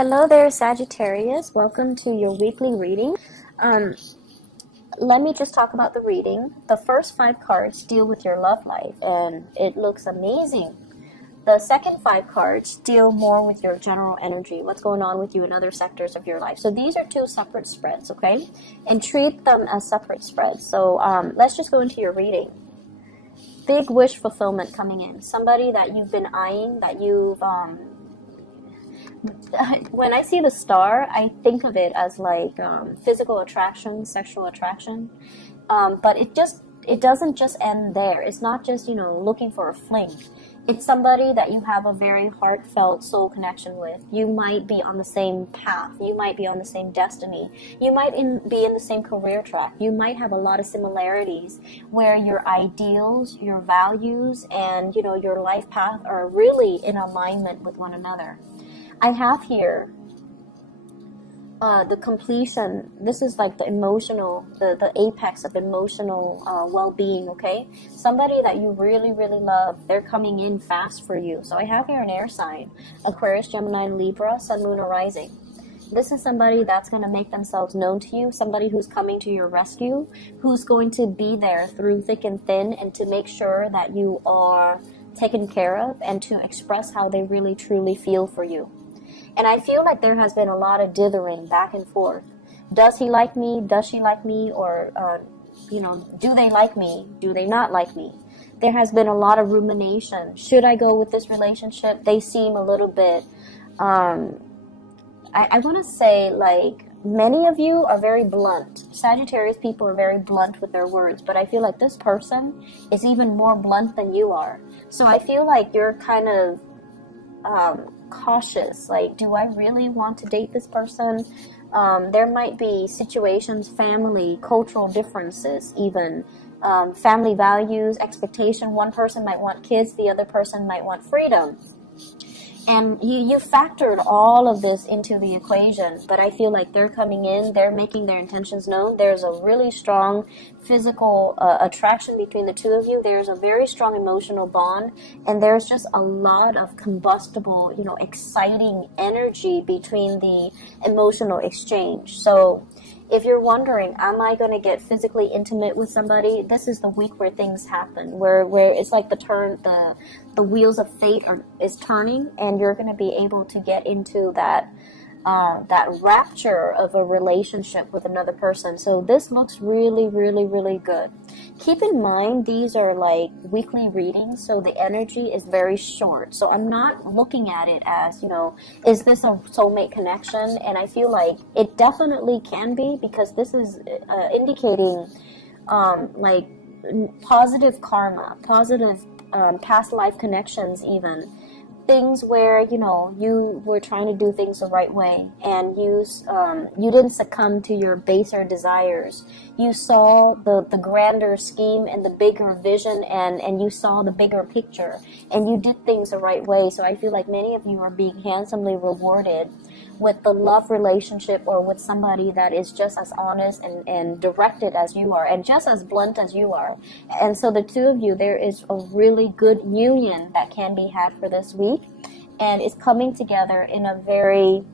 Hello there, Sagittarius. Welcome to your weekly reading. Let me just talk about the reading. The first 5 cards deal with your love life, and it looks amazing. The second 5 cards deal more with your general energy, what's going on with you in other sectors of your life. So these are 2 separate spreads, okay? And treat them as separate spreads. So let's just go into your reading. Big wish fulfillment coming in. Somebody that you've been eyeing, that you've... when I see the star, I think of it as like physical attraction, sexual attraction, but it doesn't just end there. It's not just, you know, looking for a fling. It's somebody that you have a very heartfelt soul connection with. You might be on the same path. You might be on the same destiny. You might be in the same career track. You might have a lot of similarities where your ideals, your values, and, you know, your life path are really in alignment with one another. I have here the completion. This is like the emotional, the apex of emotional well-being, okay? Somebody that you really, really love, they're coming in fast for you. So I have here an air sign, Aquarius, Gemini, and Libra, Sun, Moon, or Rising. This is somebody that's going to make themselves known to you, somebody who's coming to your rescue, who's going to be there through thick and thin and to make sure that you are taken care of and to express how they really, truly feel for you. And I feel like there has been a lot of dithering back and forth. Does he like me? Does she like me? Or, you know, do they like me? Do they not like me? There has been a lot of rumination. Should I go with this relationship? They seem a little bit, I want to say, like, many of you are very blunt. Sagittarius people are very blunt with their words, but I feel like this person is even more blunt than you are. So I feel like you're kind of cautious, like, do I really want to date this person? There might be situations, family, cultural differences, even family values, expectation. One person might want kids, the other person might want freedom. And you factored all of this into the equation, but I feel like they're coming in, they're making their intentions known. There's a really strong physical attraction between the 2 of you. There's a very strong emotional bond, and there's just a lot of combustible, you know, exciting energy between the emotional exchange. So if you're wondering, am I going to get physically intimate with somebody? This is the week where things happen, where it's like the wheels of fate is turning, and you're going to be able to get into that rapture of a relationship with another person. So this looks really, really, really good. Keep in mind, these are like weekly readings, so the energy is very short. So I'm not looking at it as, you know, is this a soulmate connection? And I feel like it definitely can be, because this is indicating like positive karma, positive past life connections, even things where, you know, you were trying to do things the right way, and you didn't succumb to your baser desires. You saw the grander scheme and the bigger vision, and you saw the bigger picture, and you did things the right way. So I feel like many of you are being handsomely rewarded with the love relationship, or with somebody that is just as honest and directed as you are, and just as blunt as you are. And so the 2 of you, there is a really good union that can be had for this week, and it's coming together in a very,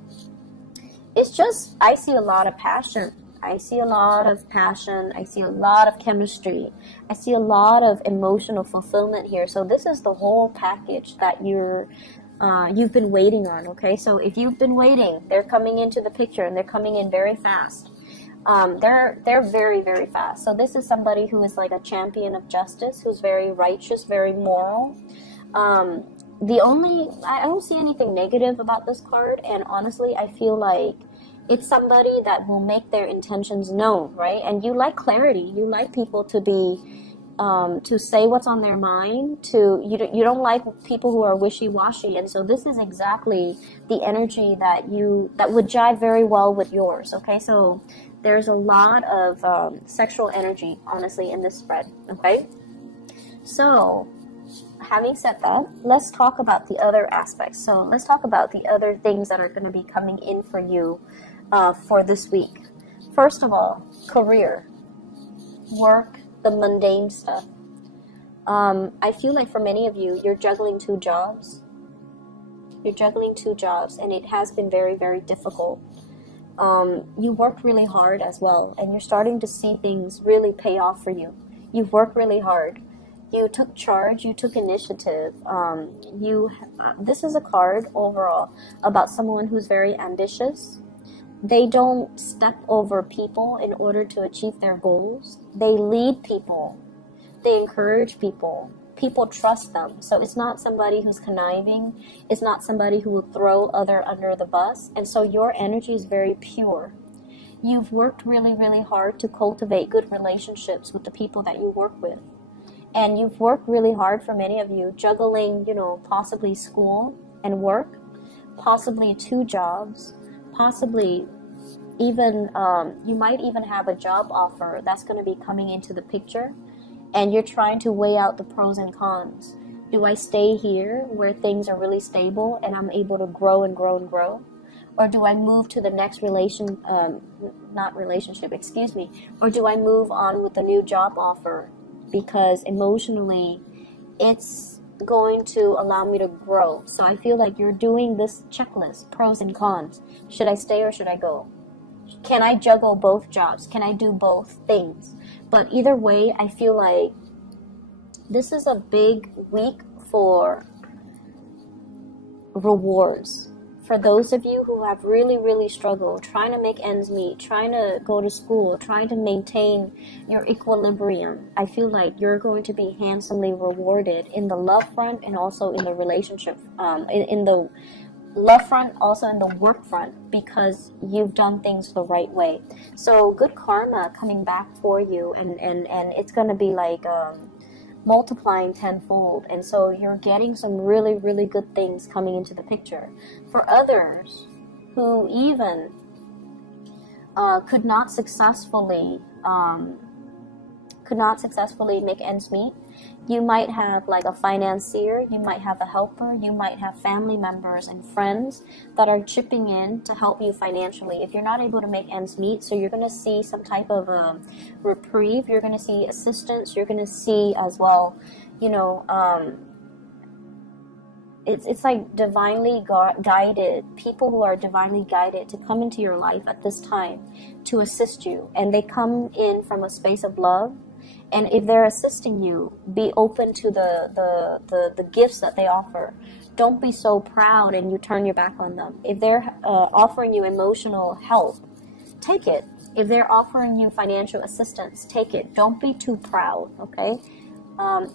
it's just, I see a lot of passion. I see a lot of passion. I see a lot of chemistry. I see a lot of emotional fulfillment here. So this is the whole package that you've been waiting on, okay? So if you've been waiting, they're coming into the picture, and they're coming in very fast. They're very, very fast. So this is somebody who is like a champion of justice, who's very righteous, very moral. I don't see anything negative about this card, and honestly, I feel like it's somebody that will make their intentions known, right? And you like clarity. You like people to be to say what's on their mind. You don't like people who are wishy-washy, and so this is exactly the energy that would jive very well with yours. Okay, so there's a lot of sexual energy, honestly, in this spread. Okay, so having said that, let's talk about the other aspects. So let's talk about the other things that are going to be coming in for you for this week. First of all, career, work, the mundane stuff. I feel like for many of you, you're juggling 2 jobs. You're juggling 2 jobs, and it has been very, very difficult. You worked really hard as well, and you're starting to see things really pay off for you. You've worked really hard. You took charge, you took initiative. This is a card overall about someone who's very ambitious. They don't step over people in order to achieve their goals. They lead people. They encourage people. People trust them. So it's not somebody who's conniving. It's not somebody who will throw other under the bus. And so your energy is very pure. You've worked really, really hard to cultivate good relationships with the people that you work with. And you've worked really hard, for many of you, juggling, possibly school and work, possibly 2 jobs, possibly even, you might even have a job offer that's going to be coming into the picture. And you're trying to weigh out the pros and cons. Do I stay here where things are really stable and I'm able to grow and grow and grow? Or do I move to the next or do I move on with a new job offer? Because emotionally, it's going to allow me to grow. So I feel like you're doing this checklist, pros and cons. Should I stay or should I go? Can I juggle both jobs? Can I do both things? But either way, I feel like this is a big week for rewards. For those of you who have really, really struggled, trying to make ends meet, trying to go to school, trying to maintain your equilibrium, I feel like you're going to be handsomely rewarded in the love front and also in the relationship, in the love front, also in the work front, because you've done things the right way. So good karma coming back for you, and it's going to be like multiplying tenfold. And so you're getting some really, really good things coming into the picture. For others who even could not successfully make ends meet, you might have like a financier, you might have a helper, you might have family members and friends that are chipping in to help you financially. If you're not able to make ends meet, so you're going to see some type of reprieve, you're going to see assistance, you're going to see as well, it's like divinely guided, people who are divinely guided to come into your life at this time to assist you. And they come in from a space of love. And if they're assisting you, be open to the gifts that they offer. Don't be so proud and you turn your back on them. If they're offering you emotional help, take it. If they're offering you financial assistance, take it. Don't be too proud, okay?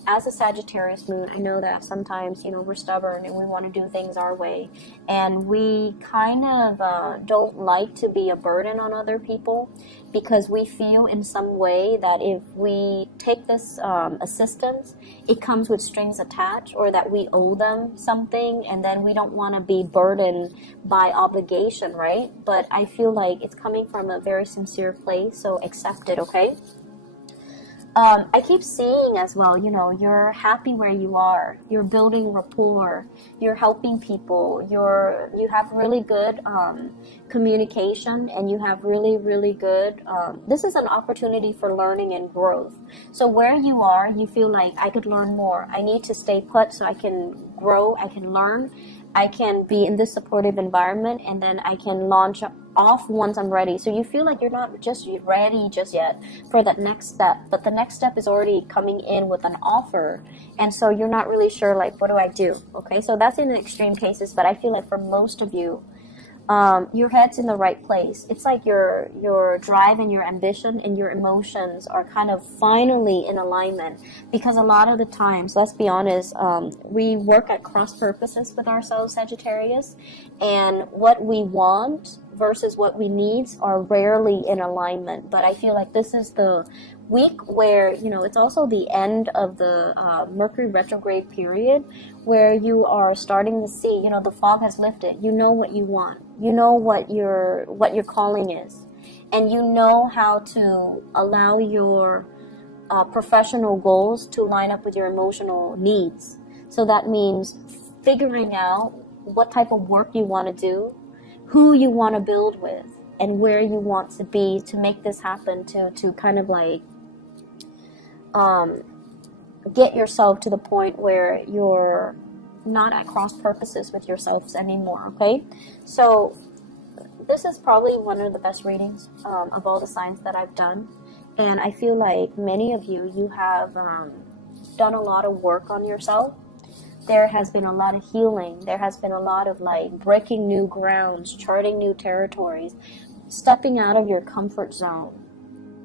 As a Sagittarius moon, I know that sometimes, we're stubborn and we want to do things our way. And we kind of don't like to be a burden on other people, because we feel in some way that if we take this assistance, it comes with strings attached, or that we owe them something, and then we don't want to be burdened by obligation, right? But I feel like it's coming from a very sincere place, so accept it, okay? I keep seeing as well, you're happy where you are, you're building rapport, you're helping people, you have really good communication, and you have really, really good, this is an opportunity for learning and growth. So where you are, you feel like I could learn more. I need to stay put so I can grow, I can learn, I can be in this supportive environment, and then I can launch off once I'm ready. So you feel like you're not just ready just yet for that next step, but the next step is already coming in with an offer, and so you're not really sure, like, what do I do? Okay, so that's in the extreme cases, but I feel like for most of you, your head's in the right place. It's like your drive and your ambition and your emotions are kind of finally in alignment, because a lot of the times, let's be honest, we work at cross purposes with ourselves, Sagittarius, and what we want versus what we need are rarely in alignment. But I feel like this is the week where, it's also the end of the Mercury retrograde period, where you are starting to see, the fog has lifted. You know what you want. You know what your calling is. And you know how to allow your professional goals to line up with your emotional needs. So that means figuring out what type of work you want to do, who you want to build with, and where you want to be to make this happen, to kind of like get yourself to the point where you're not at cross purposes with yourselves anymore, okay? So this is probably one of the best readings of all the signs that I've done. And I feel like many of you have done a lot of work on yourself. There has been a lot of healing. There has been a lot of like breaking new grounds, charting new territories, stepping out of your comfort zone.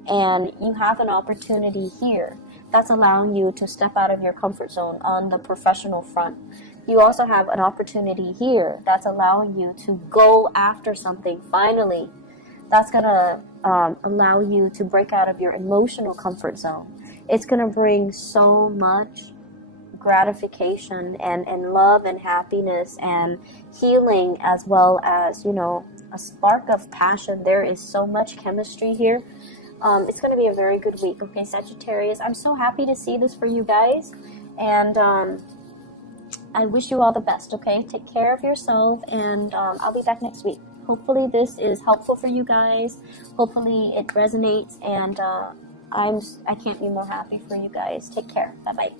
And you have an opportunity here that's allowing you to step out of your comfort zone on the professional front. You also have an opportunity here that's allowing you to go after something finally. That's going to allow you to break out of your emotional comfort zone. It's going to bring so much gratification and love and happiness and healing, as well as, you know, a spark of passion. There is so much chemistry here. It's going to be a very good week, okay, Sagittarius? I'm so happy to see this for you guys, and I wish you all the best, okay? Take care of yourself, and I'll be back next week. Hopefully this is helpful for you guys. Hopefully it resonates, and I can't be more happy for you guys. Take care. Bye-bye.